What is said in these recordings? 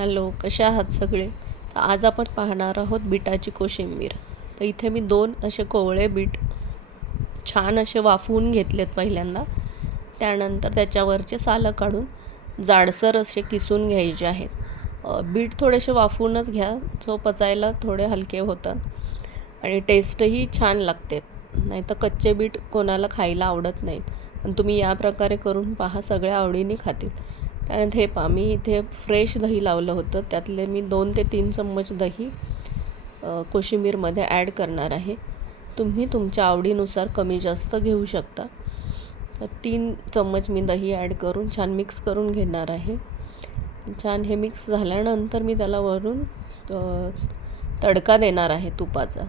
Hello कसे आहात सगळे? तर आज आपण पाहणार आहोत बीटाची कोशिंबीर. तर इथे मी दोन असे कोवळे बीट छान असे वाफवून घेतलेत पहिल्यांदा. त्यानंतर त्याच्यावरचे सालं काढून जाडसर असे किसून घ्यायचे आहेत. बीट थोडेसे वाफवूनच घ्या सो पचायला थोडे हलके होतात. आणि टेस्टही छान लागते. नाही तर कच्चे बीट कोणाला खायला आवडत नाहीत. पण तुम्ही या प्रकारे करून पहा सगळ्या आवडीने खातील. कारण हे पा मी इथे फ्रेश दही लावलं होतं. त्यातले मी दोन ते तीन चम्मच दही कोशिंबीरमध्ये ॲड करणार आहे. तुम्ही तुमच्या आवडीनुसार कमी जास्त घेऊ शकता. तर तीन चम्मच मी दही ॲड करून छान मिक्स करून घेणार आहे. छान हे मिक्स झाल्यानंतर मी त्याला वरून तडका देणार आहे तुपाचा.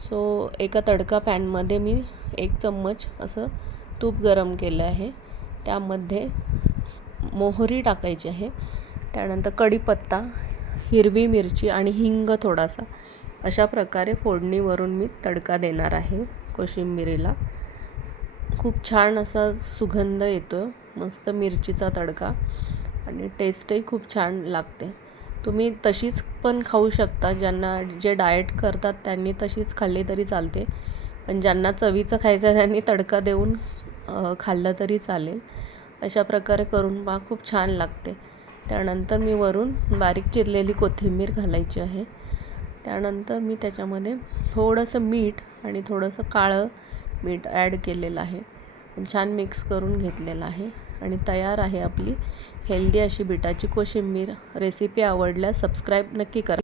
सो एका तडका पॅनमध्ये मी एक चम्मच असं तूप गरम केलं आहे. त्यामध्ये मोहरी टाकायची आहे. त्यानंतर कढीपत्ता हिरवी मिरची आणि हिंग थोडासा. अशा प्रकारे फोडणीवरून मी तडका देणार आहे कोशिंबिरीला. खूप छान असा सुगंध येतो मस्त मिरचीचा तडका. आणि टेस्टही खूप छान लागते. तुम्ही तशीच पण खाऊ शकता. ज्यांना जे डाएट करतात त्यांनी तशीच खाल्ली तरी चालते. पण ज्यांना चवीचं खायचं आहे त्यांनी तडका देऊन खाल्लं तरी चालेल. अशा प्रकारे करून पहा खूप छान लागते. त्यानंतर मी वरून बारीक चिरलेली कोथिंबीर घालायची आहे. त्यानंतर मी त्याच्यामध्ये थोडंसं मीठ आणि थोडंसं काळं मीठ ॲड केलेलं आहे. छान मिक्स करून घेतलेलं आहे आणि तयार आहे आपली हेल्दी अशी बिटाची कोशिंबीर. रेसिपी आवडल्यास सबस्क्राईब नक्की करा.